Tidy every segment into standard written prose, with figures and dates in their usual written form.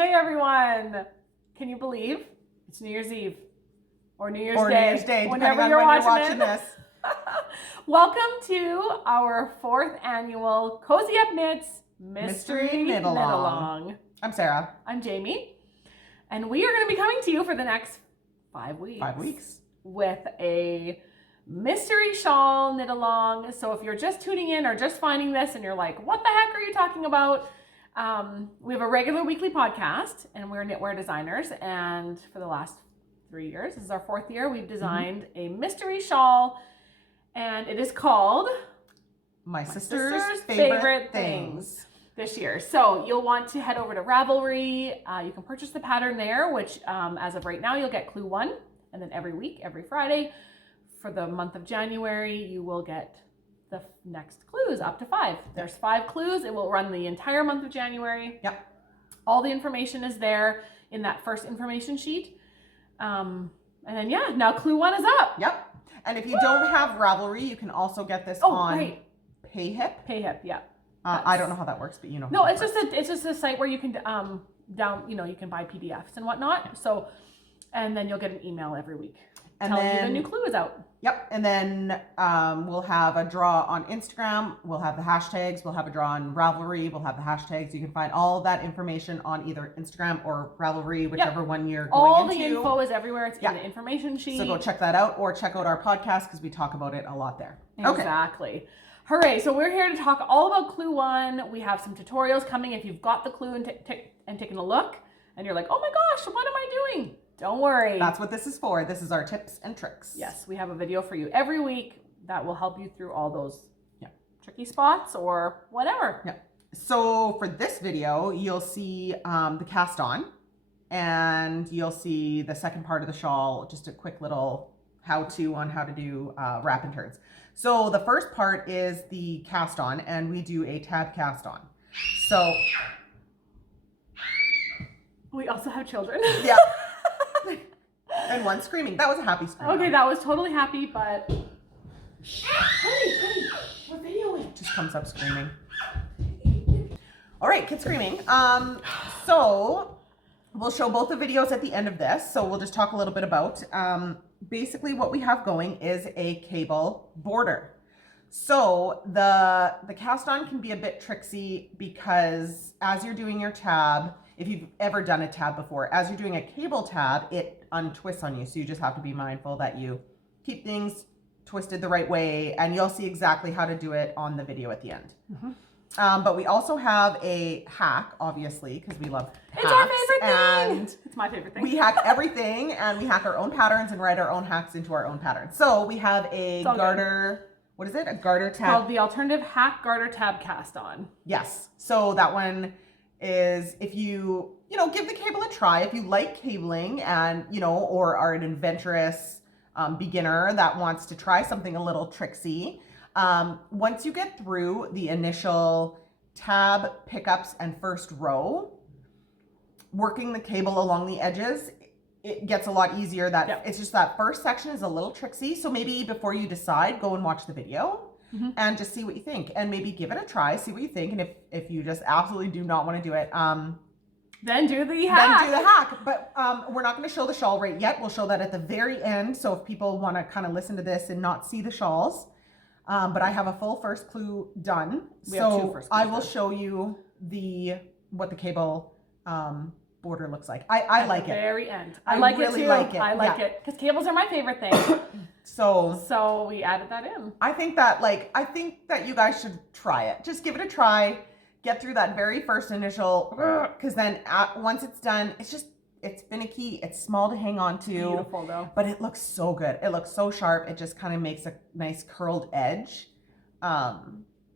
Okay, everyone. Can you believe it's New Year's Eve or New Year's Day? New Year's Day, whenever depending on when you're watching watching this. Welcome to our 4th annual Cozy Up Knits Mystery Knit Along. I'm Sarah. I'm Jamie. And we are going to be coming to you for the next 5 weeks. 5 weeks. With a mystery shawl knit along. So if you're just tuning in or just finding this and you're like, what the heck are you talking about? We have a regular weekly podcast and we're knitwear designers. And for the last 3 years, this is our 4th year, we've designed a mystery shawl and it is called My Sister's Favorite Things this year. So you'll want to head over to Ravelry. You can purchase the pattern there, which as of right now, you'll get clue 1. And then every week, every Friday, for the month of January, you will get the next clues up to 5. There's 5 clues. It will run the entire month of January. Yep. All the information is there in that first information sheet. And then, yeah, now clue 1 is up. Yep. And if you don't have Ravelry, you can also get this on Payhip. Payhip, yeah. I don't know how that works, but you know. No, it's just a site where you can you can buy PDFs and whatnot. So, and then you'll get an email every week telling you the new clue is out. Yep. And then we'll have a draw on Instagram. We'll have the hashtags. We'll have a draw on Ravelry. We'll have the hashtags. You can find all that information on either Instagram or Ravelry, whichever one you're going all into. The info is everywhere. It's in the information sheet. So go check that out or check out our podcast because we talk about it a lot there. Exactly. Okay. Hooray. So we're here to talk all about clue 1. We have some tutorials coming. If you've got the clue and taken a look and you're like, oh my gosh, what am I doing? Don't worry. That's what this is for. This is our tips and tricks. Yes, we have a video for you every week that will help you through all those tricky spots or whatever. Yeah. So for this video, you'll see the cast on and you'll see the second part of the shawl, just a quick little how-to on how to do wrap and turns. So the first part is the cast on and we do a tab cast on. So we also have children. Yeah. And one screaming. That was a happy scream. Okay, that was totally happy, but honey, we're videoing. Just comes up screaming. All right, kid screaming. So we'll show both the videos at the end of this. So we'll just talk a little bit about basically what we have going is a cable border. So the cast on can be a bit tricksy because as you're doing your tab, if you've ever done a tab before, as you're doing a cable tab, it untwists on you. So you just have to be mindful that you keep things twisted the right way and you'll see exactly how to do it on the video at the end. Mm-hmm. But we also have a hack, obviously, because we love hacks. It's our favorite thing. And it's my favorite thing. We hack everything and we hack our own patterns and write our own hacks into our own patterns. So we have a Garter, what is it? A Garter tab. It's called the Alternative Hack Garter Tab Cast On. Yes. So that one is if you give the cable a try, if you like cabling and, or are an adventurous beginner that wants to try something a little tricksy. Once you get through the initial tab pickups and first row, working the cable along the edges, it gets a lot easier. It's just that first section is a little tricksy. So maybe before you decide, go and watch the video. Mm-hmm. And just see what you think and maybe give it a try, see what you think. And if you just absolutely do not want to do it, then do the hack. But we're not going to show the shawl right yet. We'll show that at the very end. So if people want to kind of listen to this and not see the shawls, but I have a full first clue done. We have 2 first clues I will show you what the cable border looks like. I like it. Very end. I like really it too. like it. I like it because cables are my favorite thing. So we added that in. I think that you guys should try it. Just give it a try. Get through that very first initial, because then once it's done, it's finicky. It's small to hang on to. Beautiful though. But it looks so good. It looks so sharp. It just kind of makes a nice curled edge.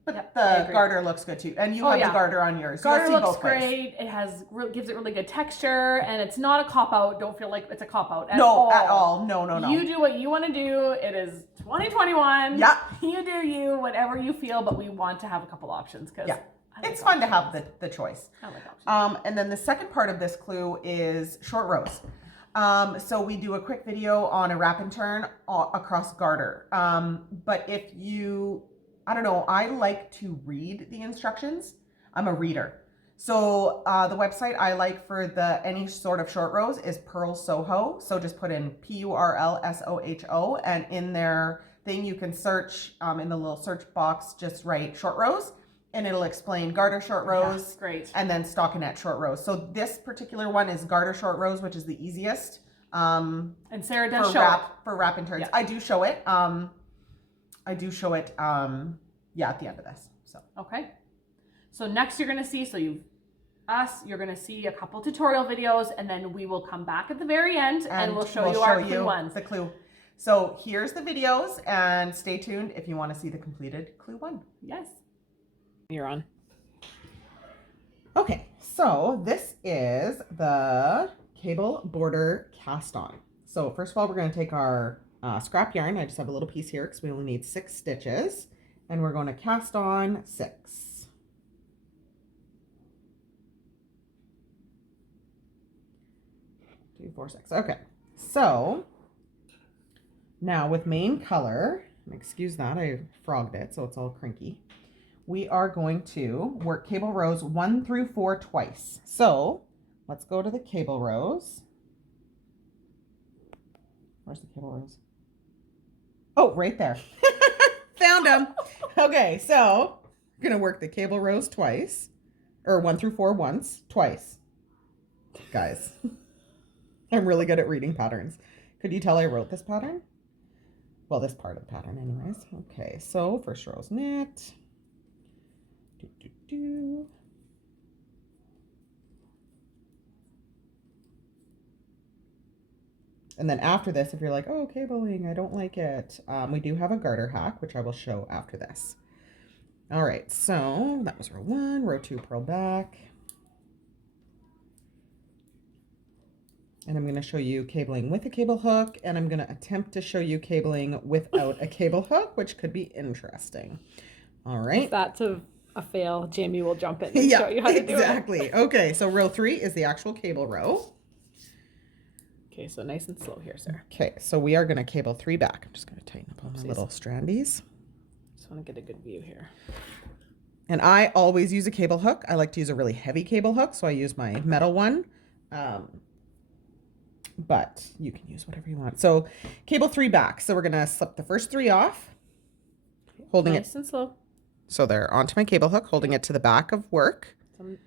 But the Garter looks good too. And you have the Garter on yours. Garter looks great. It gives it really good texture and it's not a cop-out. Don't feel like it's a cop-out at all. No, at all. No. You do what you want to do. It is 2021. Yeah. You do you, whatever you feel, but we want to have a couple options because it's fun to have the choice. I like options. And then the second part of this clue is short rows. So we do a quick video on a wrap and turn across Garter. But if you, I don't know, I like to read the instructions. I'm a reader. So the website I like for any sort of short rows is Pearl Soho. So just put in PURLSOHO, and in their thing you can search in the little search box, just write short rows, and it'll explain Garter short rows, great. and then stockinette short rows. So this particular one is Garter short rows, which is the easiest. And Sarah does for show wrap and turns. Yeah. I do show it. Yeah, at the end of this. So okay. So next you're gonna see, you're gonna see a couple tutorial videos, and then we will come back at the very end and we'll show you our clue ones. The clue. So here's the videos, and stay tuned if you want to see the completed clue one. Yes. You're on. Okay, so this is the cable border cast on. So first of all, we're going to take our scrap yarn. I just have a little piece here because we only need 6 stitches, and we're going to cast on 6. 2, 4, 6. Okay, so now with main color, excuse that, I frogged it so it's all crinky. We are going to work cable rows 1 through 4 twice. So let's go to the cable rows. Where's the cable rows? Oh, right there. Found them. Okay, so I'm going to work the cable rows twice, or 1 through 4 once, twice. Guys, I'm really good at reading patterns. Could you tell I wrote this pattern? Well, this part of the pattern anyways. Okay, so first row's knit. And then after this, if you're like, oh, cabling, I don't like it, we do have a garter hack, which I will show after this. All right, so that was row 1, row 2, purl back. And I'm going to show you cabling with a cable hook, and I'm going to attempt to show you cabling without a cable hook, which could be interesting. All right. If that's a fail, Jamie will jump in and show you how to do it. Exactly. Okay, so row 3 is the actual cable row. Okay, so nice and slow here, sir. Okay, so we are going to cable 3 back. I'm just going to tighten up all my little strandies. Just want to get a good view here. And I always use a cable hook. I like to use a really heavy cable hook, so I use my metal one. But you can use whatever you want. So cable 3 back. So we're going to slip the first 3 off, holding nice and slow. So they're onto my cable hook, holding it to the back of work.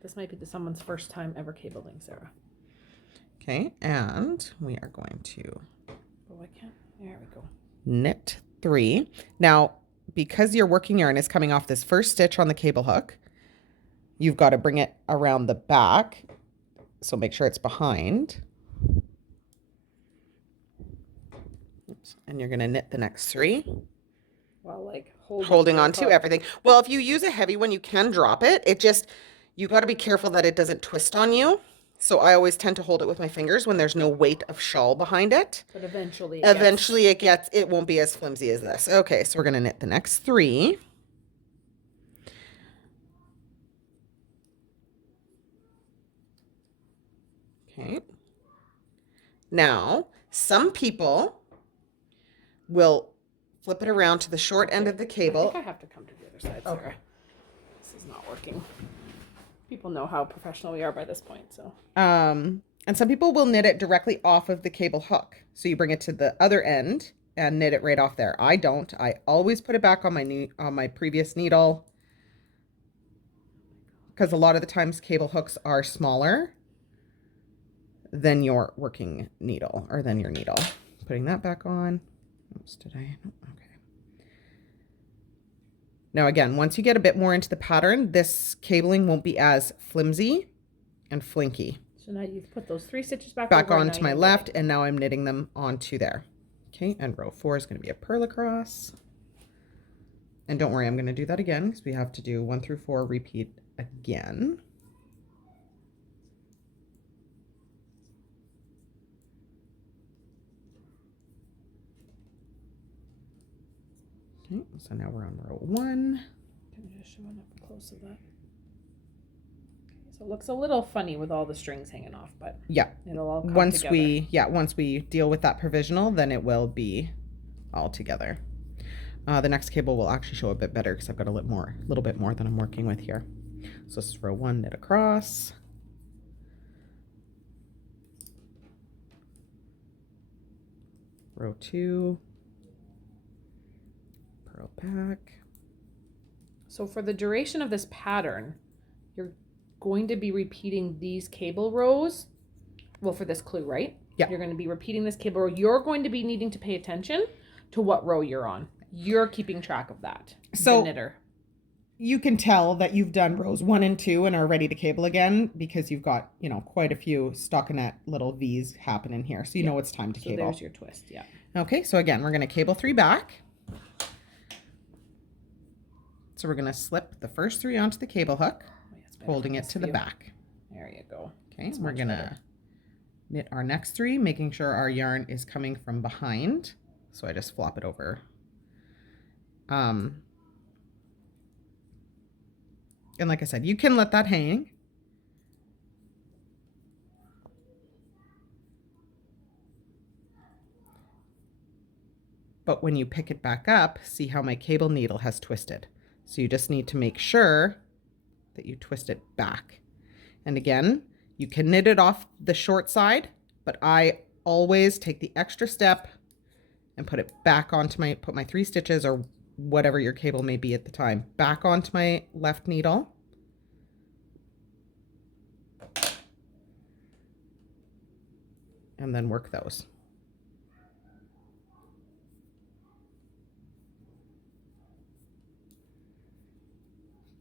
This might be someone's first time ever cabling, Sarah. Okay, and we are going to there we go. Knit 3. Now, because your working yarn is coming off this first stitch on the cable hook, you've got to bring it around the back. So make sure it's behind. Oops. And you're going to knit the next 3. While like holding on to everything. Well, if you use a heavy one, you can drop it. You got to be careful that it doesn't twist on you. So I always tend to hold it with my fingers when there's no weight of shawl behind it. But eventually it won't be as flimsy as this. Okay, so we're going to knit the next 3. Okay. Now, some people will flip it around to the short end of the cable. I think I have to come to the other side, Sarah. Okay. This is not working. People know how professional we are by this point, so. And some people will knit it directly off of the cable hook. So you bring it to the other end and knit it right off there. I don't. I always put it back on my previous needle, because a lot of the times cable hooks are smaller than your working needle, or than your needle. Putting that back on. Oops, did I? Okay. Now again, once you get a bit more into the pattern, this cabling won't be as flimsy and flinky. So now you've put those 3 stitches back onto my left, and now I'm knitting them onto there. Okay, and row 4 is going to be a purl across. And don't worry, I'm going to do that again because we have to do 1 through 4 repeat again. Okay, so now we're on row 1. Can you just show up close of that? Okay, so it looks a little funny with all the strings hanging off, but yeah, it'll all come once together. Once we deal with that provisional, then it will be all together. The next cable will actually show a bit better because I've got a little bit more that I'm working with here. So this is row 1, knit across. Row 2, purl back. So for the duration of this pattern, you're going to be repeating these cable rows. Well, for this clue, right? Yeah. You're going to be repeating this cable row. You're going to be needing to pay attention to what row you're on. You're keeping track of that. So the knitter. You can tell that you've done rows 1 and 2 and are ready to cable again because you've got, you know, quite a few stockinette little V's happening here. So you know it's time to cable. There's your twist, yeah. Okay, so again, we're going to cable 3 back. So we're going to slip the first 3 onto the cable hook, holding it to the back. There you go. Okay, so we're going to knit our next 3, making sure our yarn is coming from behind. So I just flop it over. And like I said, you can let that hang. But when you pick it back up, see how my cable needle has twisted. So you just need to make sure that you twist it back. And again, you can knit it off the short side, but I always take the extra step and put it back onto put my 3 stitches or whatever your cable may be at the time, back onto my left needle. And then work those.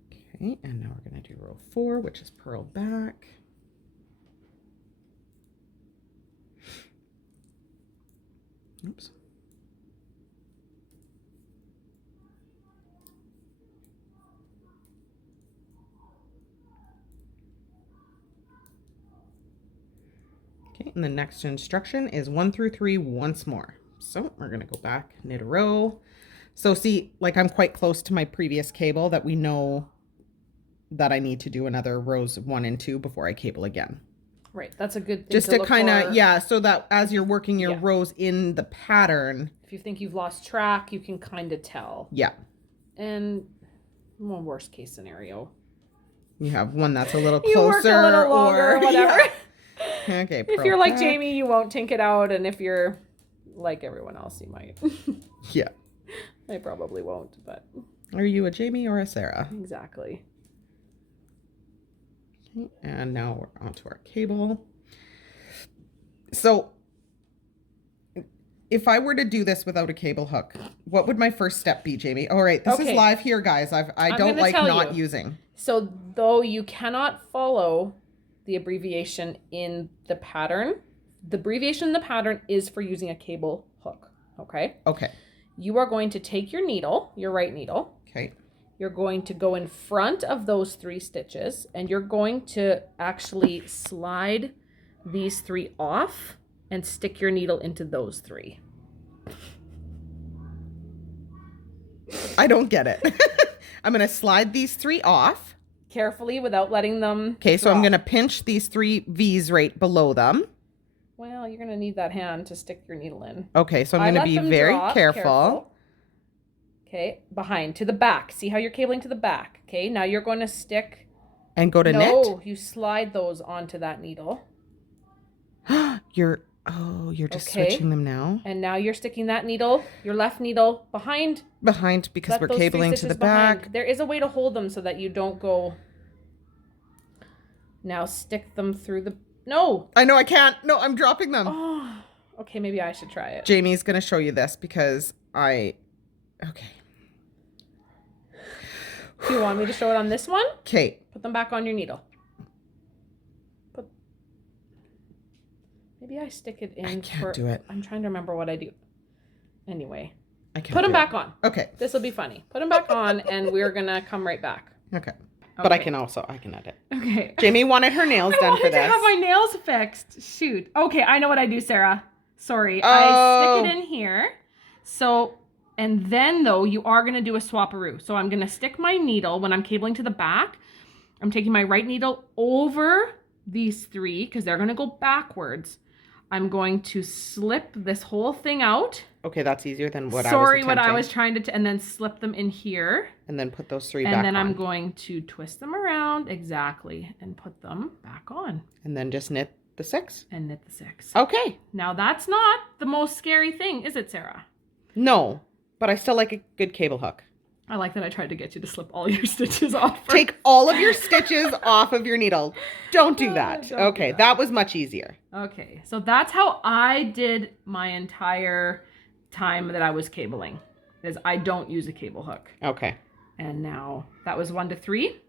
Okay, and now we're going to do row 4, which is purl back. Oops. Okay, and the next instruction is 1 through 3 once more. So we're going to go back, knit a row. So see, like I'm quite close to my previous cable that we know that I need to do another rows 1 and 2 before I cable again. Right, that's a good thing just to kind of, yeah, so that as you're working your rows in the pattern. If you think you've lost track, you can kind of tell. Yeah. And, well, worst case scenario, you have one that's a little closer. You work a little longer or whatever. Yeah. Okay. If you're like Jamie, you won't tink it out. And if you're like everyone else, you might. Yeah. I probably won't, but. Are you a Jamie or a Sarah? Exactly. Okay, and now we're onto our cable. So if I were to do this without a cable hook, what would my first step be, Jamie? All right, this is live here, guys. I don't like not using. So though you cannot follow the abbreviation in the pattern, the abbreviation in the pattern is for using a cable hook, okay? Okay. You are going to take your needle, your right needle. Okay. You're going to go in front of those 3 stitches and you're going to actually slide these 3 off and stick your needle into those 3. I don't get it. I'm going to slide these 3 off. Carefully without letting them Okay, so I'm going to pinch these 3 V's right below them. Well, you're going to need that hand to stick your needle in. Okay, so I'm going to be very careful. Okay, behind, to the back. See how you're cabling to the back. Okay, now you're going to stick. And go to knit? No, you slide those onto that needle. You're just switching them now? And now you're sticking that needle, your left needle, behind. Behind, because we're cabling to the back. There is a way to hold them so that you don't go. Now stick them through the... No! I know I can't. No, I'm dropping them. Oh, okay, maybe I should try it. Jamie's going to show you this because okay. Do you want me to show it on this one? Okay. Put them back on your needle. Maybe I stick it in. I can't do it. I'm trying to remember what I do. Anyway. I can't put them back on. Okay. This will be funny. Put them back on and we're going to come right back. Okay. But I can edit. Okay. Jamie wanted her nails done for this. I wanted to have my nails fixed. Shoot. Okay, I know what I do, Sarah. Sorry. I stick it in here. So, and then though, you are going to do a swapperoo. So I'm going to stick my needle when I'm cabling to the back. I'm taking my right needle over these 3 because they're going to go backwards. I'm going to slip this whole thing out. Okay, that's easier than what Sorry, what I was trying to, and then slip them in here. And then put those 3 back on. And then I'm going to twist them around, exactly, and put them back on. And then just knit the 6? And knit the 6. Okay. Now that's not the most scary thing, is it, Sarah? No, but I still like a good cable hook. I like that I tried to get you to slip all your stitches off first. Take all of your stitches off of your needle. Don't do that. Don't Okay, do that. that was much easier. Okay, so that's how I did my entire time that I was cabling, is I don't use a cable hook. Okay. And now that was 1 to 3.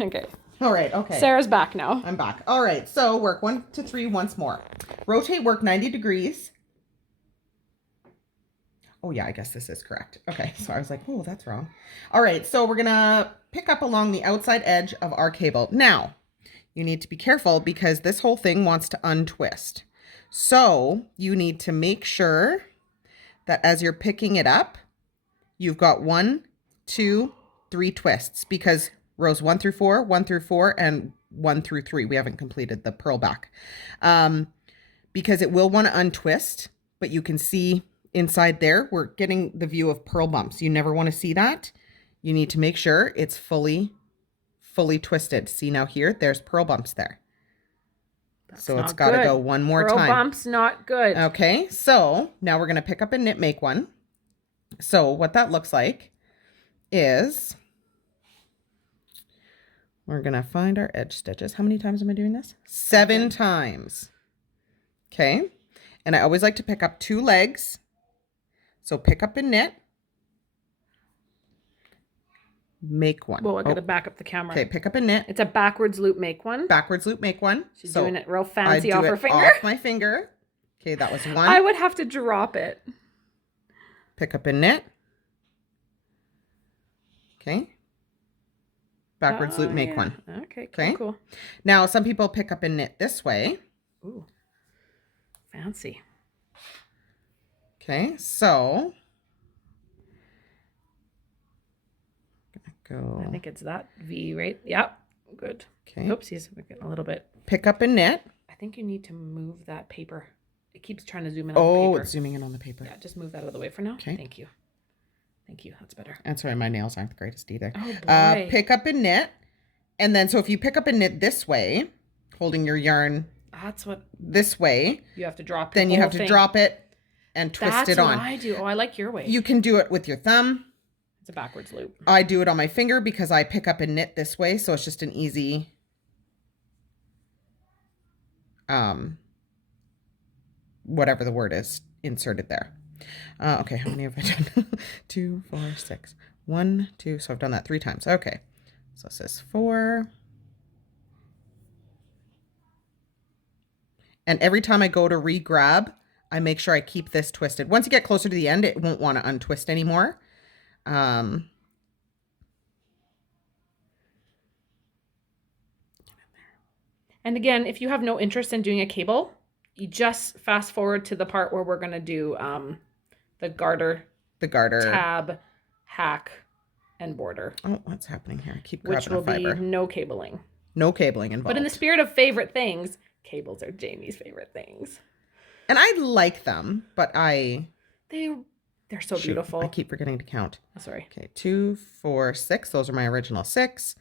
Okay. All right, okay. Sarah's back now. I'm back. All right, so work 1 to 3 once more. Rotate work 90 degrees. Oh yeah, I guess this is correct. Okay, so I was like, oh, that's wrong. All right, so we're gonna pick up along the outside edge of our cable. Now, you need to be careful because this whole thing wants to untwist. So you need to make sure that as you're picking it up, you've got 1, 2, 3 twists, because rows 1 through 4, 1 through 4, and 1 through 3. We haven't completed the purl back. Because it will want to untwist, but you can see inside there, we're getting the view of purl bumps. You never want to see that. You need to make sure it's fully twisted. See now here, there's purl bumps there. So it's got to go one more time. Purl bumps, not good. Okay, so now we're going to pick up and knit make one. So what that looks like is we're going to find our edge stitches. How many times am I doing this? 7 times. Okay, and I always like to pick up 2 legs. So pick up and knit. Make one. Well, I got to back up the camera. Okay, pick up and knit. It's a backwards loop make one. Backwards loop make one. She's doing it real fancy off her finger. Off my finger. Okay, that was 1. I would have to drop it. Pick up and knit. Okay. Backwards loop make one. Okay, cool, cool. Now, some people pick up and knit this way. Ooh, fancy. Okay, so go. I think it's that V, right? Yep, good. Okay. Oopsies, we're getting a little bit. Pick up and knit. I think you need to move that paper. It keeps trying to zoom in on the paper. Oh, it's zooming in on the paper. Yeah, just move that out of the way for now. Okay. Thank you. Thank you, that's better. And sorry, my nails aren't the greatest either. Oh, boy. Pick up and knit. And then, so if you pick up and knit this way, holding your yarn that's what this way, you have to drop. Then you have to drop it and twist it on. That's what I do. Oh, I like your way. You can do it with your thumb. It's a backwards loop. I do it on my finger because I pick up and knit this way, so it's just an easy whatever the word is inserted there. Okay, how many have I done? 2, 4, 6. 1, 2. So I've done that 3 times. Okay, so it says 4. And every time I go to re-grab, I make sure I keep this twisted. Once you get closer to the end, it won't want to untwist anymore. And again, if you have no interest in doing a cable, you just fast forward to the part where we're going to do the garter, tab, hack, and border. Oh, what's happening here? I keep grabbing a fiber. Which will be no cabling. No cabling involved. But in the spirit of favorite things, cables are Jamie's favorite things. And I like them, but they're so beautiful. I keep forgetting to count. Oh, sorry. Okay, 2, 4, 6. Those are my original 6.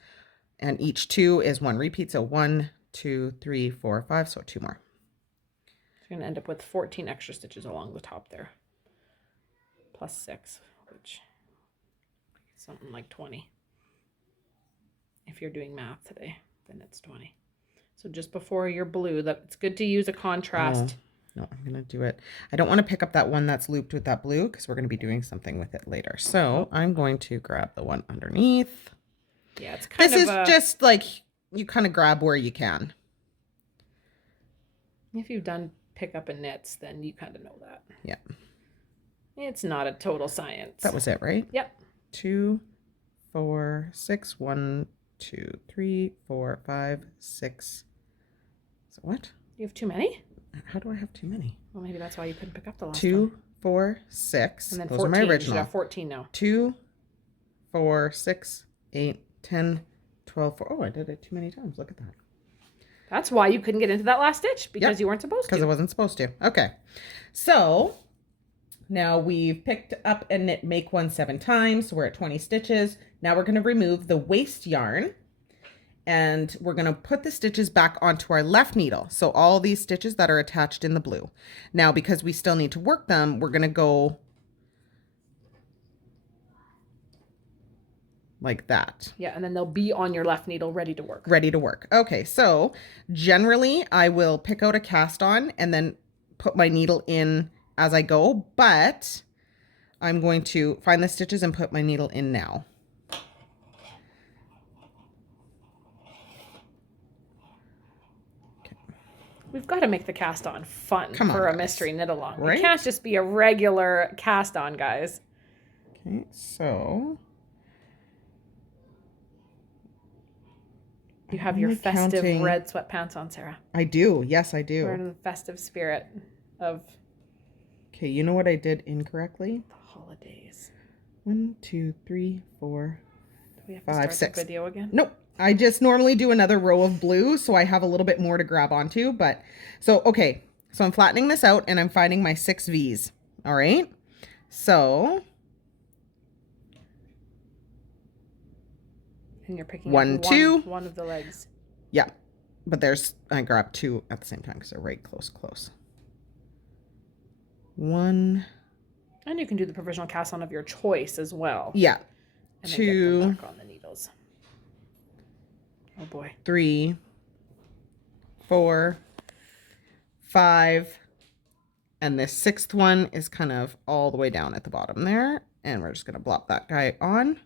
And each 2 is 1 repeat. So 1, 2, 3, 4, 5. So 2 more. So you're going to end up with 14 extra stitches along the top there. Plus 6, which is something like 20. If you're doing math today, then it's 20. So just before your blue, it's good to use a contrast. No, I'm going to do it. I don't want to pick up that one that's looped with that blue because we're going to be doing something with it later. So I'm going to grab the one underneath. Yeah, it's kind of This is just like you kind of grab where you can. If you've done pick up and knits, then you kind of know that. Yeah. It's not a total science. That was it, right? Yep. 2, 4, 6. 1, 2, 3, 4, 5, 6. So what? You have too many? How do I have too many? Well, maybe that's why you couldn't pick up the last 2, one. 4, 6. And then Those 14. are my You original. should have 14 now. 2, 4, 6, 8, 10, 12. Oh, I did it too many times. Look at that. That's why you couldn't get into that last stitch, because you weren't supposed to. Because I wasn't supposed to. Okay. So now we've picked up and knit make one 7 times. So we're at 20 stitches. Now we're going to remove the waste yarn and we're going to put the stitches back onto our left needle. So all these stitches that are attached in the blue. Now, because we still need to work them, we're going to go like that. Yeah, and then they'll be on your left needle ready to work. Ready to work. Okay, so generally I will pick out a cast on and then put my needle in as I go, but I'm going to find the stitches and put my needle in now. Okay. We've got to make the cast on fun for a mystery knit along. Right? It can't just be a regular cast on, guys. Okay, so you have your festive red sweatpants on, Sarah. I do. Yes, I do. We're in the festive spirit of... Okay, you know what I did incorrectly? the holidays. 1, 2, 3, 4, Do we have 5, to start 6. the video again? Nope. I just normally do another row of blue, so I have a little bit more to grab onto, but so, okay. So I'm flattening this out and I'm finding my 6 V's. All right. So And you're picking one, up two. one of the legs. Yeah, but I grabbed 2 at the same time because they're right close. 1. And you can do the provisional cast on of your choice as well. Yeah. And 2. then get them back on the needles. Oh boy. 3, 4, 5, and this 6th one is kind of all the way down at the bottom there, and we're just going to blop that guy on.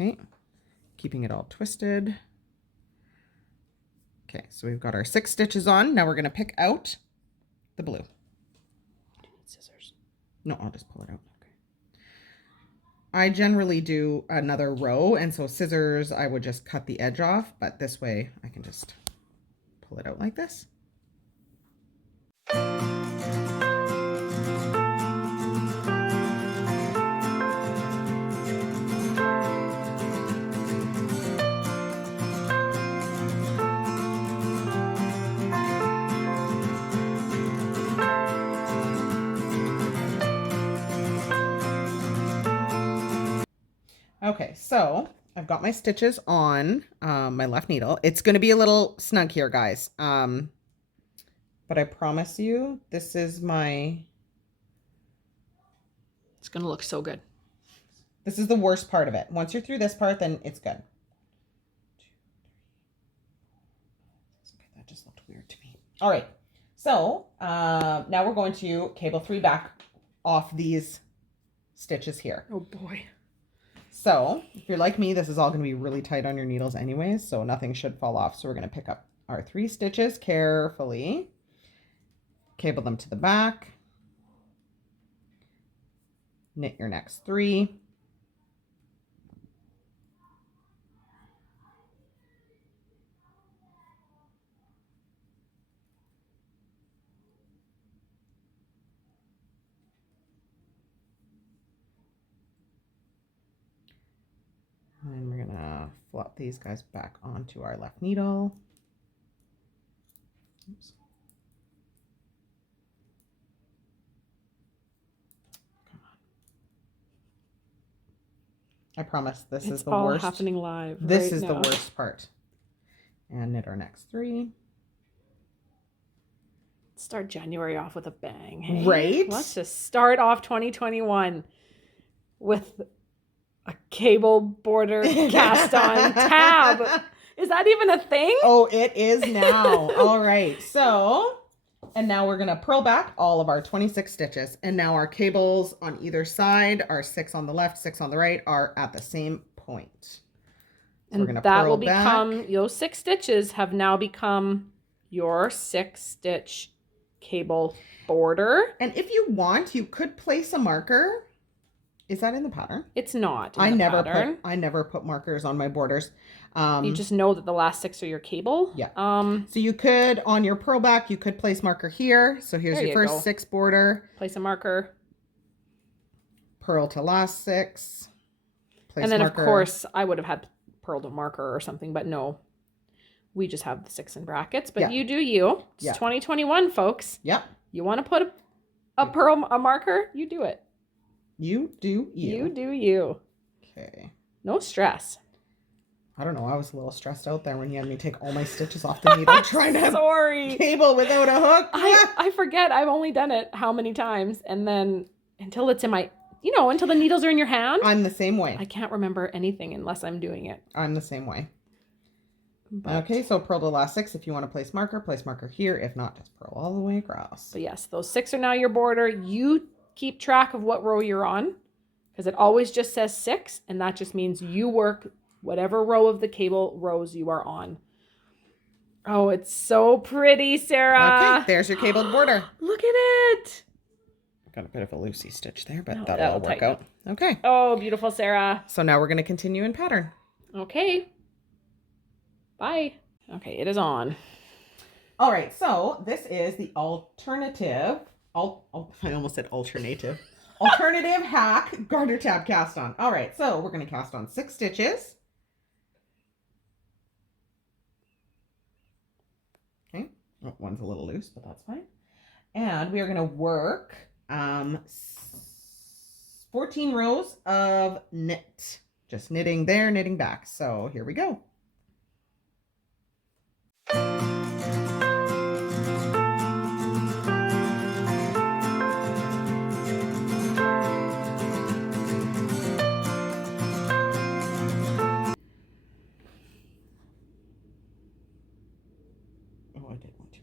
Okay, keeping it all twisted. Okay, so we've got our 6 stitches on. Now we're going to pick out the blue. Do you need scissors? No, I'll just pull it out. Okay. I generally do another row, and so scissors, I would just cut the edge off, but this way I can just pull it out like this. Okay, so I've got my stitches on my left needle. It's going to be a little snug here, guys. But I promise you, this is my... It's going to look so good. This is the worst part of it. Once you're through this part, then it's good. 2, 3. Okay, that just looked weird to me. All right, so now we're going to cable 3 back off these stitches here. Oh boy. So if you're like me, this is all going to be really tight on your needles anyways, so nothing should fall off. So we're going to pick up our 3 stitches carefully, cable them to the back, knit your next 3. And we're gonna flop these guys back onto our left needle. Oops. Come on. I promise this is the worst. It's all happening live. This right is now. the worst part. And knit our next 3. Start January off with a bang. Hey? Right? Let's just start off 2021 with a cable border cast on tab. Is that even a thing? Oh, it is now. All right. So, and now we're going to purl back all of our 26 stitches. And now our cables on either side, our 6 on the left, 6 on the right, are at the same point. So and we're going to that purl will back. become, those 6 stitches have now become your 6 stitch cable border. And if you want, you could place a marker. Is that in the pattern? It's not. I never put markers on my borders. You just know that the last 6 are your cable. Yeah. So you could, on your purl back, you could place marker here. So here's your first 6 border. Place a marker. Purl to last 6. Place and then marker. of course I would have had purled a marker or something, but no. We just have the 6 in brackets, but Yeah. you do you. It's Yeah. 2021, folks. Yep. You want to put a marker? You do it. You do you. You do you. Okay. No stress. I don't know. I was a little stressed out there when you had me take all my stitches off the needle trying to have Sorry. cable without a hook. I forget. I've only done it how many times, and then until it's in my, until the needles are in your hand. I'm the same way. I can't remember anything unless I'm doing it. I'm the same way. But, Okay, so purl the last 6. If you want to place marker here. If not, just purl all the way across. but yes, those 6 are now your border. You keep track of what row you're on, because it always just says 6, and that just means you work whatever row of the cable rows you are on. Oh, it's so pretty, Sarah. Okay, there's your cabled border. Look at it. Got a bit of a loosey stitch there, but No, that'll all work tighten out. Okay. Oh, beautiful, Sarah. So now we're going to continue in pattern. Okay. Bye. Okay, it is on. All right, so this is the alternative. I almost said alternative. Alternative hack garter tab cast on. All right, so we're going to cast on 6 stitches. Okay, oh, one's a little loose, but that's fine. And we are going to work 14 rows of knit. Just knitting there, knitting back. So here we go. Oh, I did one too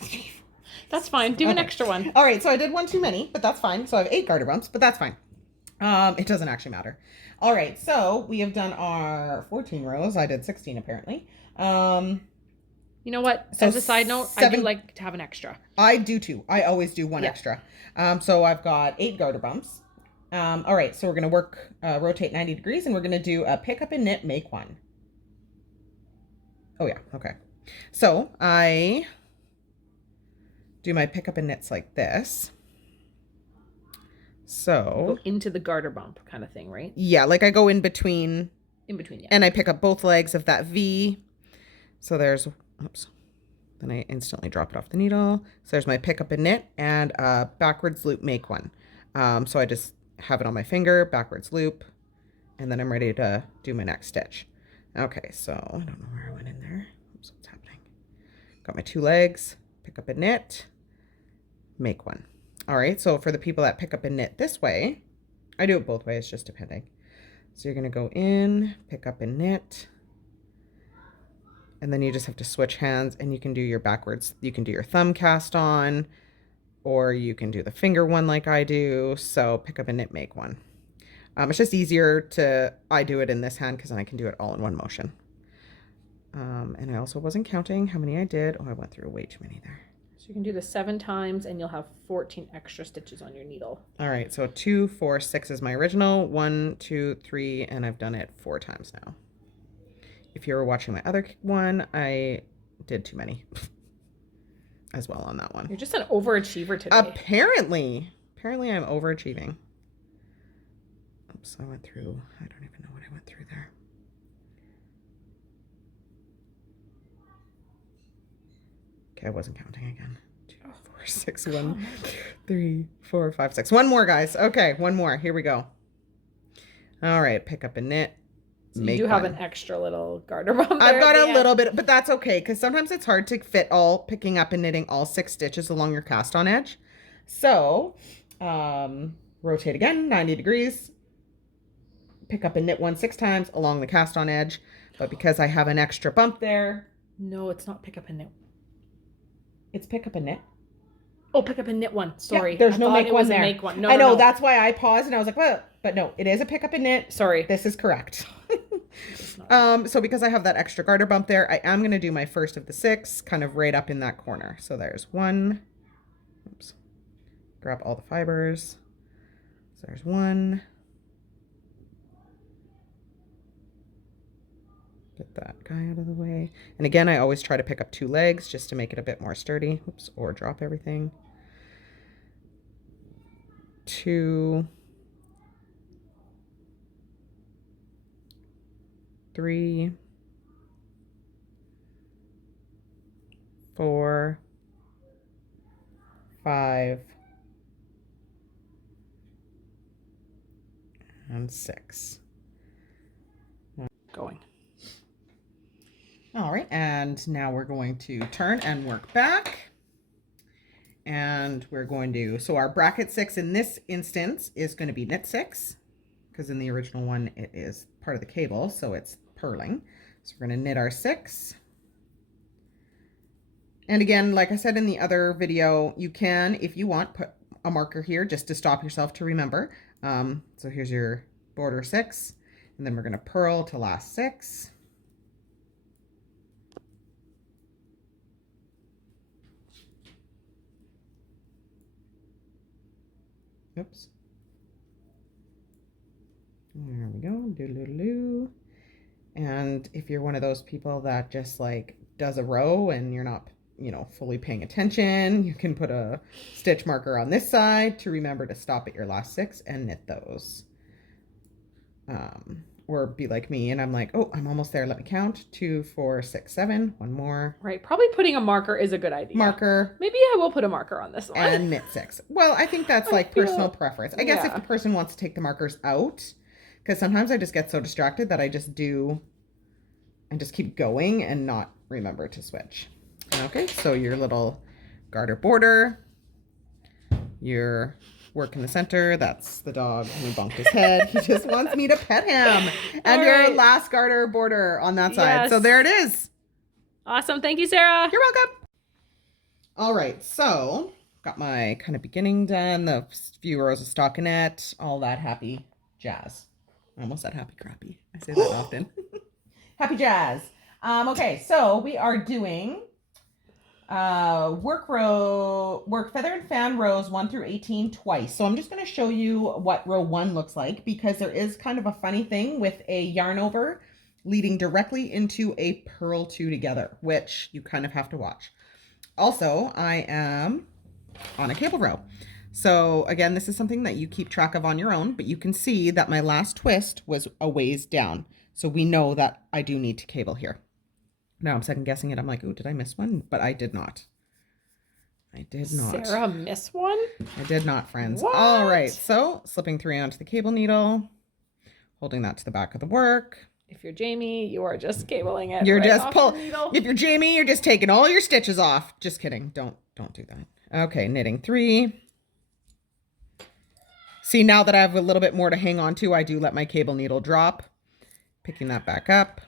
many. That's fine. Do an Okay. extra one. All right, so I did one too many, but that's fine. So I have 8 garter bumps, but that's fine. It doesn't actually matter. All right, so we have done our 14 rows. I did 16 apparently. You know what? So As a side note, I do like to have an extra. I do too. I always do one extra. So I've got 8 garter bumps. All right, so we're gonna work, rotate 90 degrees, and we're gonna do a pick up and knit, make one. Oh yeah, okay. So I do my pick up and knits like this. So Go into the garter bump kind of thing, right? yeah, like I go in between, Yeah. and I pick up both legs of that V. So there's, oops, then I instantly drop it off the needle. So there's my pick up and knit, and backwards loop, make one. So I just have it on my finger, backwards loop, and then I'm ready to do my next stitch. Okay, so I don't know where I went in there. Oops, what's happening? Got my 2 legs, pick up and knit, make one. All right, so for the people that pick up and knit this way, I do it both ways, just depending. So you're gonna go in, pick up and knit, and then you just have to switch hands, and you can do your backwards. You can do your thumb cast on, or you can do the finger one like I do. So pick up and knit, make one. It's just easier I do it in this hand because then I can do it all in one motion. And I also wasn't counting how many I did. Oh, I went through way too many there. So you can do this 7 times and you'll have 14 extra stitches on your needle. All right, so 2, 4, 6 is my original. 1, 2, 3, and I've done it 4 times now. If you were watching my other one, I did too many as well on that one. You're just an overachiever today. Apparently I'm overachieving. Oops, I went through, I don't even know what I went through there. Okay, I wasn't counting again. 2, 4, 6, 1, 3, 4, 5, 6. One more, guys. Okay, one more. Here we go. All right, pick up and knit. So you do have an extra little garter bump there. I've got a little bit, but that's okay, because sometimes it's hard to fit picking up and knitting all 6 stitches along your cast on edge. So, rotate again, 90 degrees. Pick up and knit 1 6 times along the cast on edge. But because I have an extra bump there. No, it's not pick up and knit. It's pick up and knit. Oh, pick up and knit one. Sorry. Yeah, there's no make one there. Make one. No, I know, no. that's why I paused and I was like, well, but no, it is a pick up and knit. Sorry. This is correct. So because I have that extra garter bump there, I am going to do my first of the 6 kind of right up in that corner. So there's 1. Oops. Grab all the fibers. So there's 1. Get that guy out of the way. And again, I always try to pick up 2 legs just to make it a bit more sturdy. Oops, or drop everything. 2, 3, 4, 5, and 6. Going. All right, and now we're going to turn and work back. And we're going to, so our bracket 6 in this instance is going to be knit 6, because in the original one it is part of the cable, so it's purling. So we're going to knit our 6. And again, like I said in the other video, you can, if you want, put a marker here just to stop yourself to remember. So here's your border 6, and then we're going to purl to last 6. Oops. There we go. Doo-doo-doo. And if you're one of those people that just like does a row and you're not, you know, fully paying attention, you can put a stitch marker on this side to remember to stop at your last 6 and knit those. Or be like me and I'm like, oh, I'm almost there. Let me count. 2, 4, 6, 7. One more. Right. Probably putting a marker is a good idea. Marker. Maybe I will put a marker on this one. And knit 6. Well, I think that's like personal preference. I guess if the person wants to take the markers out, because sometimes I just get so distracted that I just keep going and not remember to switch. Okay, so your little garter border, your work in the center, that's the dog who bumped his head. He just wants me to pet him. And your last garter border on that side. Yes. So there it is. Awesome. Thank you, Sarah. You're welcome. All right, so got my kind of beginning done, the few rows of stockinette, all that happy jazz. I almost said happy crappy. I say that often. Happy jazz. Okay, so we are doing work feather and fan rows 1 through 18 twice. So I'm just going to show you what row 1 looks like, because there is kind of a funny thing with a yarn over leading directly into a purl 2 together, which you kind of have to watch. Also, I am on a cable row. So again, this is something that you keep track of on your own, but you can see that my last twist was a ways down. So we know that I do need to cable here. Now I'm second guessing it. I'm like, oh, did I miss one? But I did not. I did not. Sarah miss one? I did not, friends. What? All right. So slipping 3 onto the cable needle, holding that to the back of the work. If you're Jamie, you are just cabling it. You're right just off the needle. If you're Jamie, you're just taking all your stitches off. Just kidding. Don't do that. Okay, knitting 3. See, now that I have a little bit more to hang on to, I do let my cable needle drop. Picking that back up.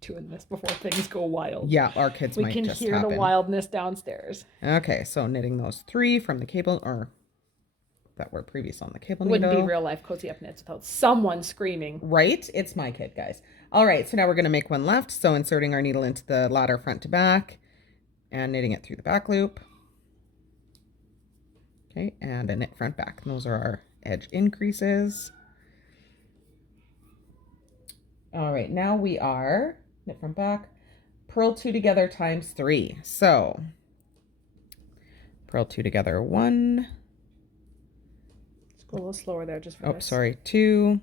Doing this before things go wild. Yeah, our kids might just happen. We can hear the wildness downstairs. Okay, so knitting those 3 from the cable, or that were previous on the cable needle. Wouldn't be real life cozy up knits without someone screaming. Right? It's my kid, guys. All right, so now we're going to make one left. So inserting our needle into the ladder front to back and knitting it through the back loop. Okay, and a knit front back. Those are our edge increases. All right, now we are knit front back, purl 2 together times 3. So purl 2 together 1. Let's go a little slower there just for this. Sorry, 2.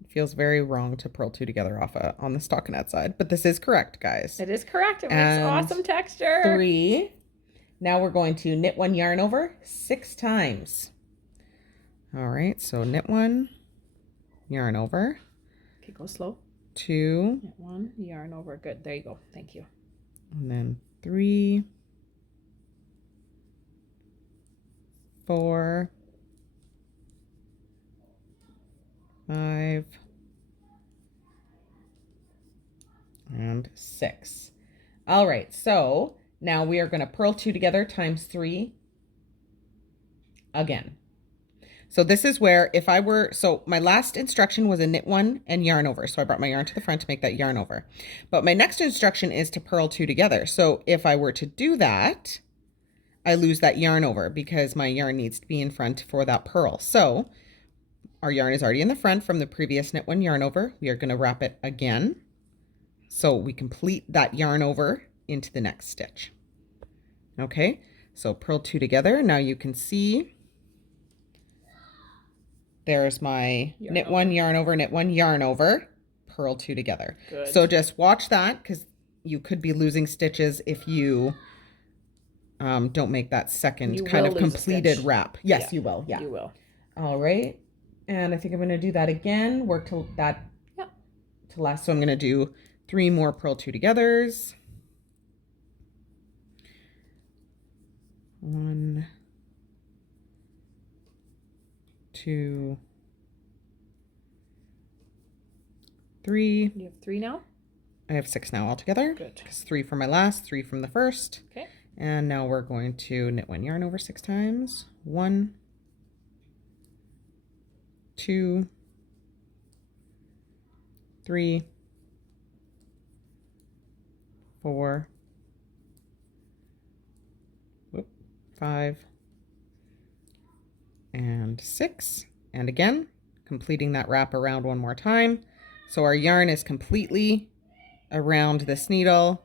It feels very wrong to purl 2 together off on the stockinette side, but this is correct, guys. It is correct. It makes awesome texture. 3. Now we're going to knit 1 yarn over 6 times. All right, so knit 1, yarn over. Okay, go slow. 2. Knit 1, yarn over. Good. There you go. Thank you. And then 3, 4, 5, and 6. All right, so now we are going to purl 2 together times 3 again. So this is where if I were, so my last instruction was a knit 1 and yarn over. So I brought my yarn to the front to make that yarn over. But my next instruction is to purl 2 together. So if I were to do that, I lose that yarn over because my yarn needs to be in front for that purl. So our yarn is already in the front from the previous knit 1 yarn over. We are going to wrap it again. So we complete that yarn over into the next stitch. Okay, so purl 2 together. Now you can see there's my yarn knit over. 1 yarn over, knit 1 yarn over, purl 2 together. Good. So just watch that because you could be losing stitches if you don't make that second You kind will of lose a completed stitch. wrap. Yes, Yeah, you will. Yeah. You will. All right. And I think I'm going to do that again. Work till that to last. So I'm going to do 3 more purl 2 togethers. 1, 2, 3. You have 3 now? I have 6 now altogether. Good. Because 3 from my last, 3 from the first. Okay. And now we're going to knit 1 yarn over 6 times. 1, 2, 3, 4, 5, and 6. And again, completing that wrap around 1 more time. So our yarn is completely around this needle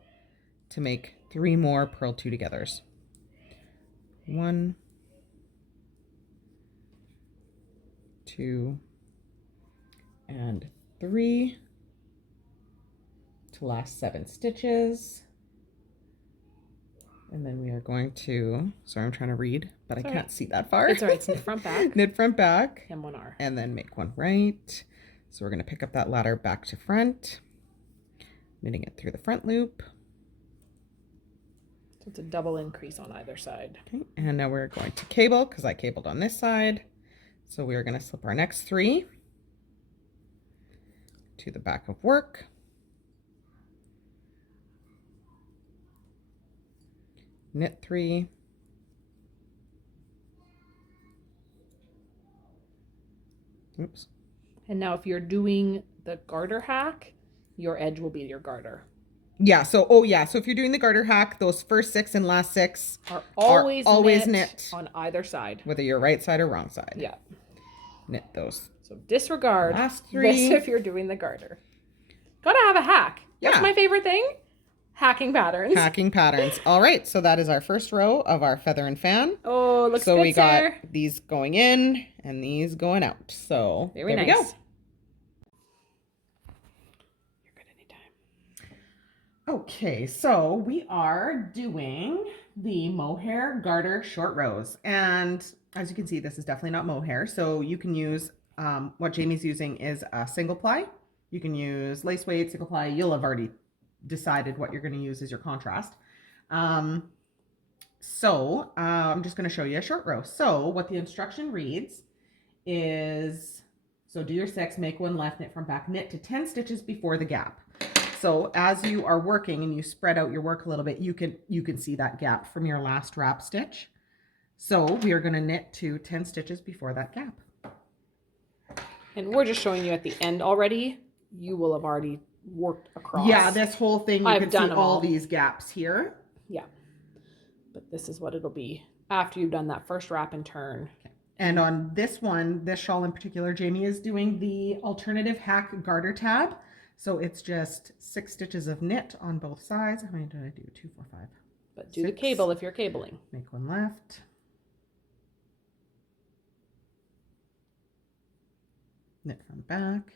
to make 3 more purl 2 togethers. 1, 2, and 3 to last 7 stitches. And then we are going to, sorry, I'm trying to read, but I can't see that far. It's all right. It's knit front back. Knit front back. And 1 R. And then make 1 right. So we're going to pick up that ladder back to front, knitting it through the front loop. So it's a double increase on either side. Okay, and now we're going to cable because I cabled on this side. So we are going to slip our next 3 to the back of work. Knit 3. Oops. And now if you're doing the garter hack, your edge will be your garter. Yeah, so so if you're doing the garter hack, those first 6 and last 6 Are always knit on either side. whether you're right side or wrong side. Yeah. Knit those. So disregard Last 3. this if you're doing the garter. Gotta have a hack. That's Yeah. my favorite thing. Hacking patterns. Hacking patterns. All right, so that is our first row of our feather and fan. Oh, looks so good, we got sir. these going in and these going out. So Very there nice. we go. You're good anytime. Okay, so we are doing the mohair garter short rows. And as you can see, this is definitely not mohair. So you can use, what Jamie's using is a single ply. You can use lace weight, single ply. You'll have already decided what you're going to use as your contrast. I'm just going to show you a short row. So what the instruction reads is, so do your 6, make 1 left, knit from back, knit to 10 stitches before the gap. So as you are working and you spread out your work a little bit, you can see that gap from your last wrap stitch. So we are going to knit to 10 stitches before that gap. And we're just showing you at the end already. You will have already worked across. Yeah, this whole thing, you can see all these gaps here. Yeah. But this is what it'll be after you've done that first wrap and turn. Okay. And on this one, this shawl in particular, Jamie is doing the alternative hack garter tab. So it's just 6 stitches of knit on both sides. How many did I do? 2, 4, 5. But do 6. the cable if you're cabling. Make 1 left. Knit from back.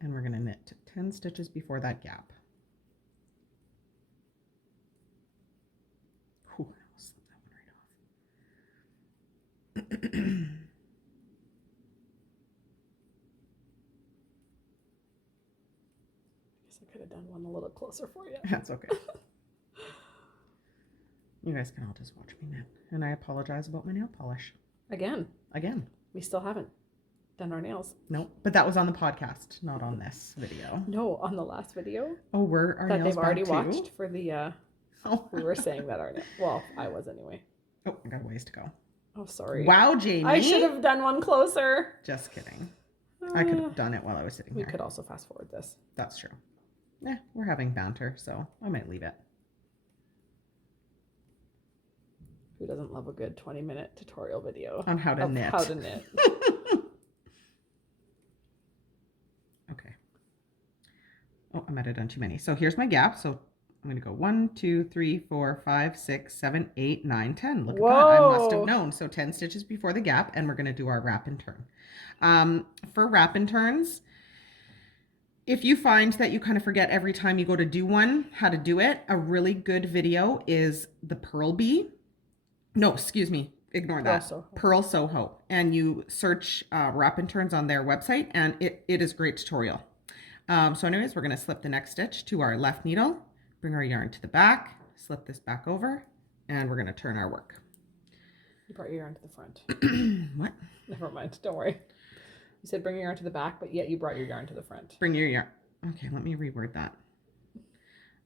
And we're going to knit 10 stitches before that gap. Whew, I almost slipped that one right off. I guess I could have done one a little closer for you. That's okay. You guys can all just watch me knit. And I apologize about my nail polish. Again. We still haven't done our nails. Nope. But that was on the podcast, not on this video. No, on the last video. Oh, were our that nails they've already back too? watched for the Oh. we were saying that our well, I was anyway. Oh, I got a ways to go. Oh, sorry. Wow, Jamie. I should have done one closer. Just kidding. I could have done it while I was sitting We here. could also fast forward this. That's true. Yeah, we're having banter, so I might leave it. Who doesn't love a good 20-minute tutorial video On how to knit. How to knit. Okay. Oh, I might have done too many. So here's my gap. So I'm going to go 1, 2, 3, 4, 5, 6, 7, 8, 9, 10. Look at that. Whoa. I must have known. So 10 stitches before the gap, and we're going to do our wrap and turn. For wrap and turns, if you find that you kind of forget every time you go to do one, how to do it, a really good video is the Purl Bee. No, excuse me. Ignore that. Purl Soho. And you search wrap and turns on their website, and it is a great tutorial. So anyways, we're going to slip the next stitch to our left needle, bring our yarn to the back, slip this back over, and we're going to turn our work. You brought your yarn to the front. What? Never mind. Don't worry. You said bring your yarn to the back, but yet you brought your yarn to the front. Bring your yarn. Okay, let me reword that.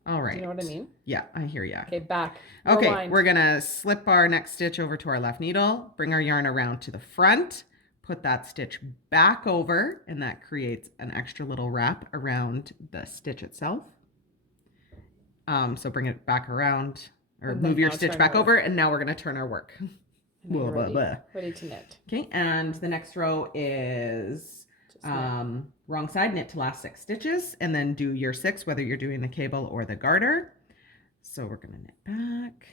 All right. Do you know what I mean? Yeah, I hear ya. Okay, back. Okay, Rewind. we're going to slip our next stitch over to our left needle, bring our yarn around to the front, put that stitch back over, and that creates an extra little wrap around the stitch itself. So bring it back around, or move your stitch back over, and now we're going to turn our work. Blah, blah, blah. Ready to knit. Okay, and the next row is wrong side, knit to last 6 stitches, and then do your 6, whether you're doing the cable or the garter. So we're going to knit back.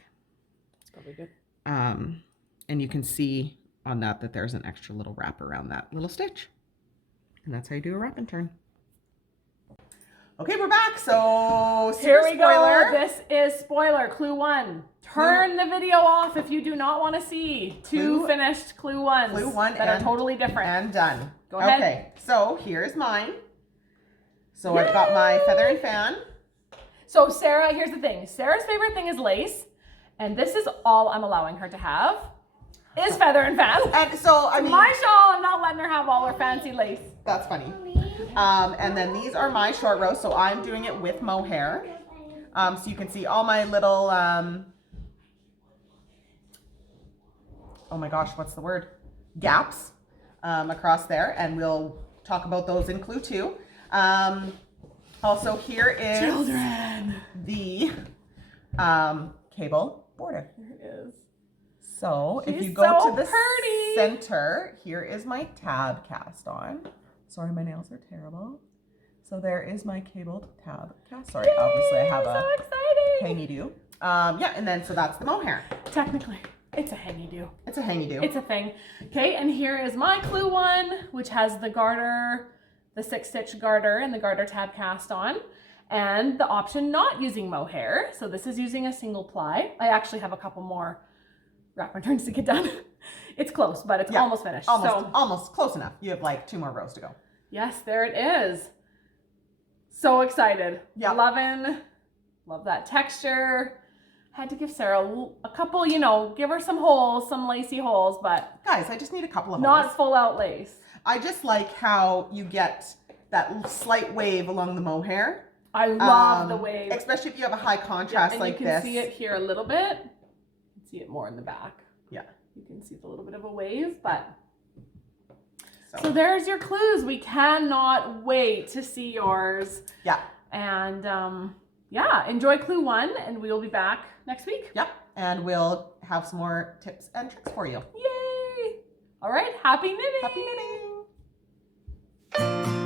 That's probably good. And you can see on that there's an extra little wrap around that little stitch. And that's how you do a wrap and turn. Okay, we're back. So here we go. This is spoiler, clue 1. Turn the video off if you do not want to see two finished clue 1s. Clue 1 that are totally different. And done. Go ahead. Okay, so here's mine. So I've got my feather and fan. So Sarah, here's the thing. Sarah's favorite thing is lace, and this is all I'm allowing her to have is feather and fan. And so I mean, my shawl, I'm not letting her have all her fancy lace. That's funny. And then these are my short rows, so I'm doing it with mohair. So you can see all my little, oh my gosh, what's the word? Gaps across there, and we'll talk about those in clue 2. Also, here is the cable border. Here it is. So if She's you go so to the pretty. center, here is my tab cast on. Sorry, my nails are terrible. So there is my cabled tab cast. Sorry, Yay, obviously I have so a exciting. hangy do. Yeah, and then so that's the mohair. Technically, it's a hangy do. It's a hangy do. It's a thing. Okay, and here is my clue 1, which has the garter, the 6-stitch garter and the garter tab cast on, and the option not using mohair. So this is using a single ply. I actually have a couple more wrap and turns to get done. It's close, but it's almost finished. Almost close enough. You have like 2 more rows to go. Yes, there it is. So excited. Yeah. Love that texture. Had to give Sarah a couple, you know, give her some holes, some lacy holes, but Guys, I just need a couple of holes. not full out lace. I just like how you get that slight wave along the mohair. I love the wave. Especially if you have a high contrast like you can this. see it here a little bit. You can see it more in the back. Yeah. You can see the little bit of a wave, but so there's your clues. We cannot wait to see yours. Yeah. And yeah, enjoy clue 1, and we will be back next week. Yep. And we'll have some more tips and tricks for you. Yay! All right, happy knitting. Happy knitting.